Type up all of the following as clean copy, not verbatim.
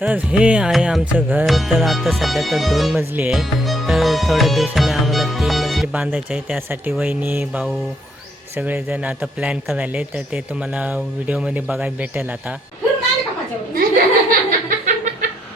तर हे आहे आमचं घर. तर आता सध्या तर 2 मजली आहे. तर थोड्या दिवसांनी आम्हाला 3 मजली बांधायचं आहे. त्यासाठी वहिनी, भाऊ सगळेजण आता प्लॅन करायले. तर ते तुम्हाला व्हिडिओमध्ये बघायला भेटेल आता.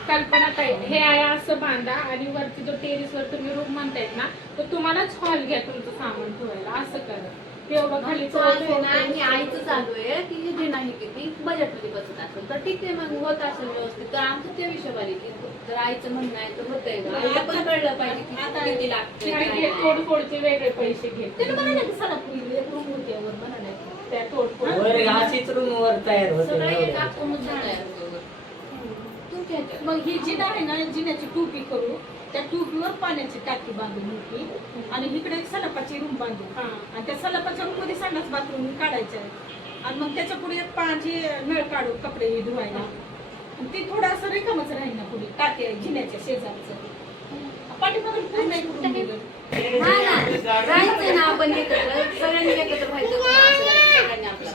कल्पना ताई, हे आहे असं बांधा आणि वरती जो टेरेसवर तुम्ही रूम म्हणतायत ना, तर तुम्हालाच हॉल घ्या तुमचं सामान ठेवायला, असं करा. एवढं खाली आणि आईचं चालू आहे की जे नाही किती बजेटमध्ये बसत असेल तर ठीक आहे, मग होत असेल व्यवस्थित. तर आमचं ते हिशोबाने की जर आईचं म्हणणं आहे तर होतंय. आईला पण कळलं पाहिजे की आता किती लागते. तोडफोडचे वेगळे पैसे घेत. त्याला म्हणा नाही की पूर्वी एक रूम होती वर म्हणा नाही त्या तोडफोड रूमवर तयार सगळं एक होते. आतूनच तयार होतं. तुमच्या ह्याच्यात मग ही जिना आहे ना, जिन्याची टोपी करू, त्या टोपीवर पाण्याची टाकी बांधून मोठी आणि इकडे एक सलापाची रूम बांधू. आणि त्या सलापाच्या रूम मध्ये संडास बाथरूम काढायचे आहे. आणि मग त्याच्या पुढे एक पाण्याची नळ काढू कपडे धुवायला. आणि ते थोडं असं रिकामच राहील ना, पुढे टाकी आहे जिन्याच्या शेजारचं. पाठीमागून पूर्ण एक room दिलं. हा ना, राहायचं ना आपण एकत्र, सगळ्यांनी एकत्र व्हायचं. सगळ्यांनी आपलं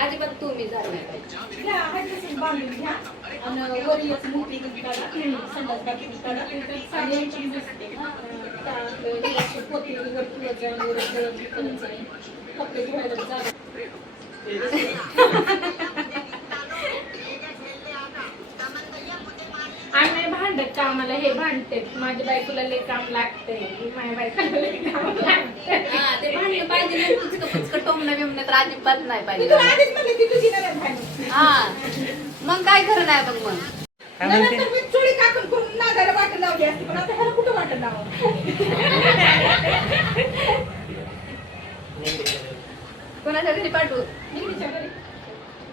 अजिबात तुम्ही झालं नाही पाहिजे. घ्या, आहे तसं बांधून घ्या. आणि वर एक मोठी रूम काढा, संडास बाथरूम काढा. आणि यांची दिसते ना, त्या पोती वगैरे ठेवायचं आहे, वर दळप करायचं आहे. कपडे धुवायला जागा. आम्ही भांडत कामाला हे भांडते, माझ्या बायकोला लय काम लागते, माझ्या बायकोला लय काम लागते. हा, ते भांडलं पाहिजे नाही, पुचकं टोमणं बिमणं तर अजिबात नाही मी पाहिजे. तुला आधीच म्हणले की तुझी नव्या भांडी. हा, मग काय खरं नाही बघ मग. काय म्हणते? नंतर मी चोळी काकून करून नागाला वाटण लावली असती, पण आता ह्याला कुठं वाटण लावावं? कोणाच्या घरी पाठवू? निकीच्या घरी.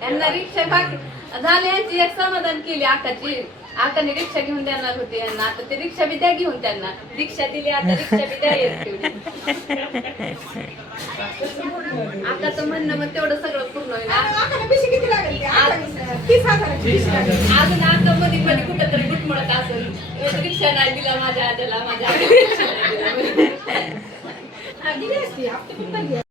यांना रिक्षा बाकी झाली. यांची एक समाधान केली आकाची. आकाने रिक्षा घेऊन देणार होते यांना, आता ते रिक्षा बी द्या घेऊन त्यांना. रिक्षा दिली, आता रिक्षा बी द्या एक तेवढी. आकाचं म्हणणं मग तेवढं सगळं पूर्ण होईल. आकाला पिशी किती लागली? 30,000ची पिशी लागली. अजून आता मध्ये मध्ये कुठं तरी गुटमळत असेल, रिक्षा नाही दिला माझ्या आजला, माझ्या आईला रिक्षा नाही दिला. दिली असती, हप्ते पण भरले.